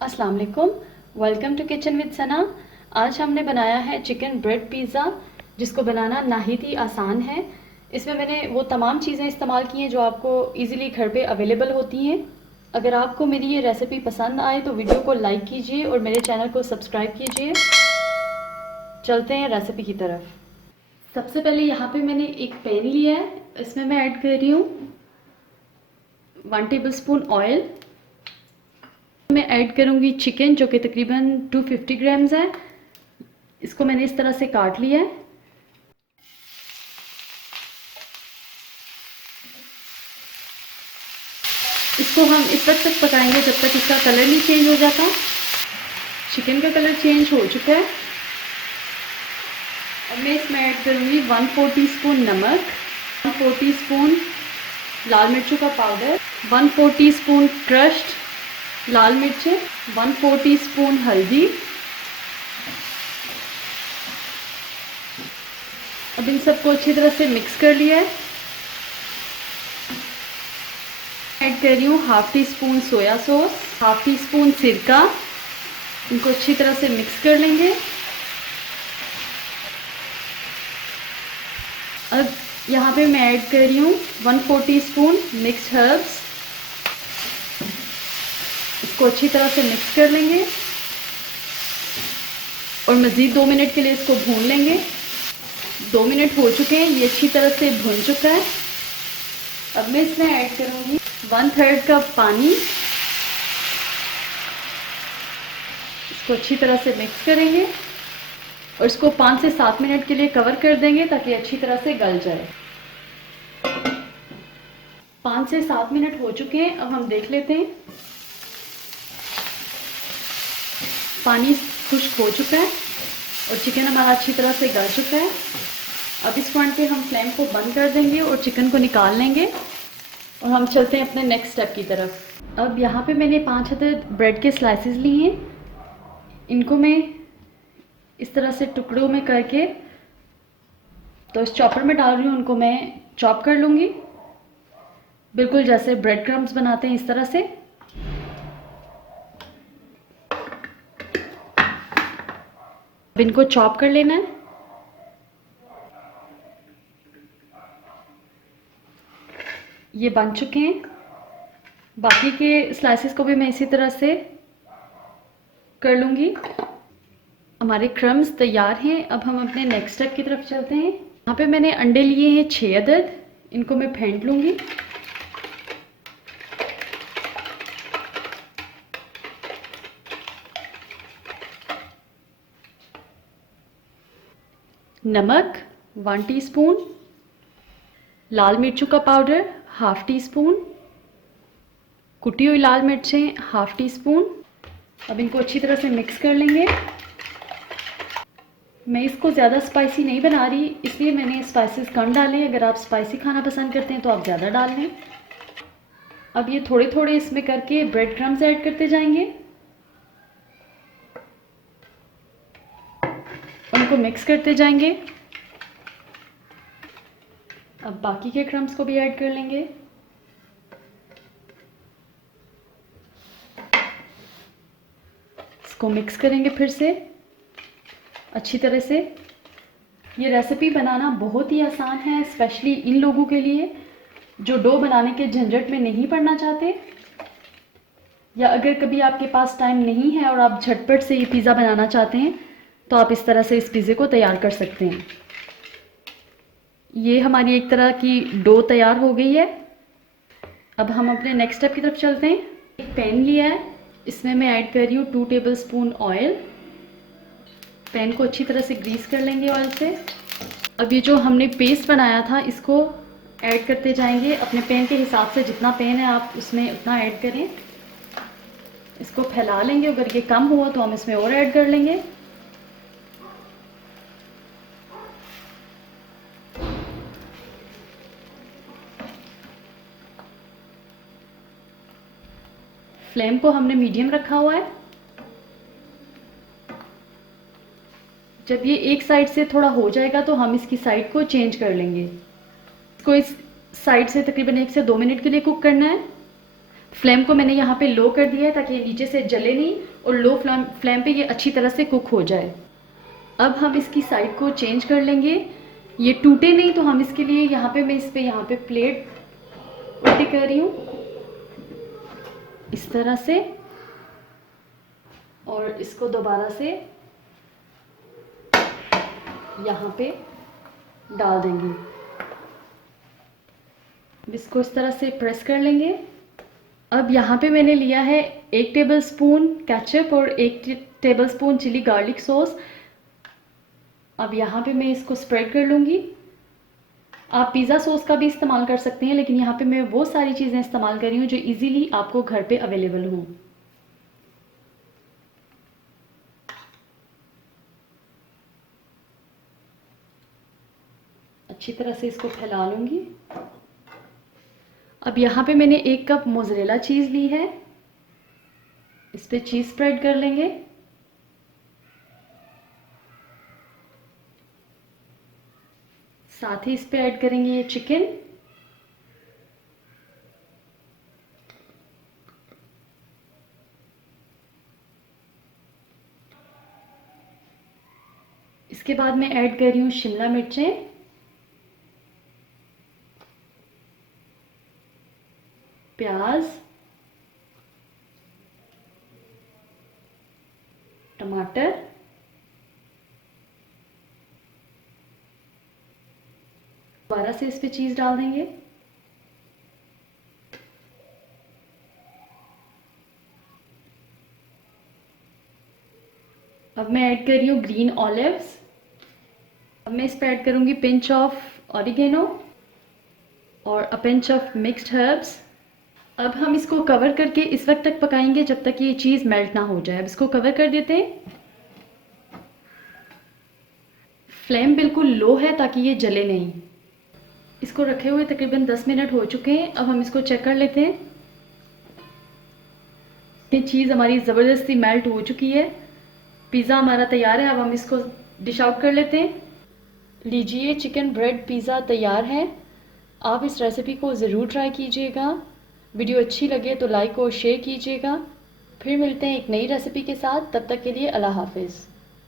अस्सलाम वालेकुम। Welcome to kitchen with सना। आज हमने बनाया है चिकन ब्रेड पिज़्ज़ा, जिसको बनाना नाहित ही आसान है। इसमें मैंने वो तमाम चीज़ें इस्तेमाल की हैं जो आपको इजीली घर पे अवेलेबल होती हैं। अगर आपको मेरी ये रेसिपी पसंद आए तो वीडियो को लाइक कीजिए और मेरे चैनल को सब्सक्राइब कीजिए। चलते हैं रेसिपी की तरफ। सबसे पहले यहाँ पे मैंने एक पैन लिया है, इसमें मैं ऐड कर रही हूँ 1 टेबलस्पून ऑयल। मैं ऐड करूँगी चिकन, जो कि तकरीबन 250 ग्राम्स है। इसको मैंने इस तरह से काट लिया है। इसको हम इस वक्त तक पकाएंगे जब तक इसका कलर नहीं चेंज हो जाता। चिकन का कलर चेंज हो चुका है। अब मैं इसमें ऐड करूँगी 1/4 टीस्पून नमक, 1/4 टीस्पून लाल मिर्चों का पाउडर, 1/4 टीस्पून क्रश्ड लाल मिर्चें, 1/4 टीस्पून हल्दी। अब इन सबको अच्छी तरह से मिक्स कर लिया है। ऐड कर रही हूँ 1/2 टीस्पून सोया सॉस, 1/2 टीस्पून सिरका। इनको अच्छी तरह से मिक्स कर लेंगे। अब यहाँ पे मैं ऐड कर रही हूँ 1/4 टीस्पून मिक्स्ड हर्ब्स। इसको अच्छी तरह से मिक्स कर लेंगे और मज़ीद 2 मिनट के लिए इसको भून लेंगे। 2 मिनट हो चुके हैं, ये अच्छी तरह से भुन चुका है। अब मैं इसमें ऐड करूँगी 1/3 कप पानी। इसको अच्छी तरह से मिक्स करेंगे और इसको 5 से 7 मिनट के लिए कवर कर देंगे ताकि अच्छी तरह से गल जाए। 5 से 7 मिनट हो चुके हैं। अब हम देख लेते हैं। पानी खुश्क हो चुका है और चिकन हमारा अच्छी तरह से गल चुका है। अब इस पॉइंट पे हम फ्लेम को बंद कर देंगे और चिकन को निकाल लेंगे और हम चलते हैं अपने नेक्स्ट स्टेप की तरफ। अब यहाँ पे मैंने 5 अदद ब्रेड के स्लाइसेस लिए हैं। इनको मैं इस तरह से टुकड़ों में करके तो इस चॉपर में डाल रही हूँ। उनको मैं चॉप कर लूँगी, बिल्कुल जैसे ब्रेड क्रम्स बनाते हैं इस तरह से। अब इनको चॉप कर लेना है। ये बन चुके हैं। बाकी के स्लाइसेस को भी मैं इसी तरह से कर लूँगी। हमारे क्रम्स तैयार हैं। अब हम अपने नेक्स्ट स्टेप की तरफ चलते हैं। यहाँ पे मैंने अंडे लिए हैं 6 अदद। इनको मैं फेंट लूँगी। नमक 1 टीस्पून, लाल मिर्चों का पाउडर 1/2 टीस्पून, कुटी हुई लाल मिर्चें 1/2 टीस्पून। अब इनको अच्छी तरह से मिक्स कर लेंगे। मैं इसको ज़्यादा स्पाइसी नहीं बना रही, इसलिए मैंने स्पाइसेस कम डाले। अगर आप स्पाइसी खाना पसंद करते हैं तो आप ज़्यादा डाल लें। अब ये थोड़े थोड़े इसमें करके ब्रेड क्रम्स ऐड करते जाएंगे, उनको मिक्स करते जाएंगे। अब बाकी के क्रम्स को भी ऐड कर लेंगे। इसको मिक्स करेंगे फिर से अच्छी तरह से। ये रेसिपी बनाना बहुत ही आसान है, स्पेशली इन लोगों के लिए जो डो बनाने के झंझट में नहीं पड़ना चाहते, या अगर कभी आपके पास टाइम नहीं है और आप झटपट से ये पिज़्ज़ा बनाना चाहते हैं तो आप इस तरह से इस पिज़्ज़े को तैयार कर सकते हैं। ये हमारी एक तरह की डो तैयार हो गई है। अब हम अपने नेक्स्ट स्टेप की तरफ चलते हैं। एक पैन लिया है, इसमें मैं ऐड कर रही हूँ 2 टेबलस्पून ऑयल। पैन को अच्छी तरह से ग्रीस कर लेंगे ऑयल से। अब ये जो हमने पेस्ट बनाया था इसको ऐड करते जाएंगे। अपने पैन के हिसाब से जितना पैन है आप उसमें उतना ऐड करें। इसको फैला लेंगे। अगर ये कम हुआ तो हम इसमें और ऐड कर लेंगे। फ्लेम को हमने मीडियम रखा हुआ है। जब ये एक साइड से थोड़ा हो जाएगा तो हम इसकी साइड को चेंज कर लेंगे। इसको इस साइड से तकरीबन 1 से 2 मिनट के लिए कुक करना है। फ्लेम को मैंने यहाँ पे लो कर दिया है ताकि ये नीचे से जले नहीं, और लो फ्लेम पे ये अच्छी तरह से कुक हो जाए। अब हम इसकी साइड को चेंज कर लेंगे, ये टूटे नहीं, तो हम इसके लिए यहाँ पे मैं इस पे यहाँ पे प्लेट उल्टी कर रही हूँ इस तरह से, और इसको दोबारा से यहाँ पे डाल देंगे। इसको इस तरह से प्रेस कर लेंगे। अब यहाँ पे मैंने लिया है 1 टेबलस्पून केचप और 1 टेबलस्पून चिली गार्लिक सॉस। अब यहाँ पे मैं इसको स्प्रेड कर लूँगी। आप पिज़्ज़ा सॉस का भी इस्तेमाल कर सकते हैं, लेकिन यहाँ पे मैं वो सारी चीज़ें इस्तेमाल कर रही हूँ जो इजीली आपको घर पे अवेलेबल हों। अच्छी तरह से इसको फैला लूँगी। अब यहाँ पे मैंने 1 कप मोज़रेला चीज़ ली है, इस पे चीज़ स्प्रेड कर लेंगे। साथ ही इस पे ऐड करेंगे ये चिकन। इसके बाद मैं ऐड कर रही हूँ शिमला मिर्चें, प्याज, टमाटर, दोबारा से इस पे चीज़ डाल देंगे। अब मैं ऐड कर रही हूँ ग्रीन ऑलिव्स। अब मैं इस पे ऐड करूँगी पिंच ऑफ ऑरिगेनो और a pinch of mixed herbs. अब हम इसको कवर करके इस वक्त तक पकाएंगे जब तक ये चीज़ मेल्ट ना हो जाए। अब इसको कवर कर देते हैं। फ्लेम बिल्कुल लो है ताकि ये जले नहीं। इसको रखे हुए तकरीबन 10 मिनट हो चुके हैं। अब हम इसको चेक कर लेते हैं। ये चीज़ हमारी ज़बरदस्ती मेल्ट हो चुकी है। पिज़्ज़ा हमारा तैयार है। अब हम इसको डिश आउट कर लेते हैं। लीजिए, चिकन ब्रेड पिज़्ज़ा तैयार है। आप इस रेसिपी को ज़रूर ट्राई कीजिएगा। वीडियो अच्छी लगे तो लाइक और शेयर कीजिएगा। फिर मिलते हैं एक नई रेसिपी के साथ। तब तक के लिए अल्लाह हाफ़िज़।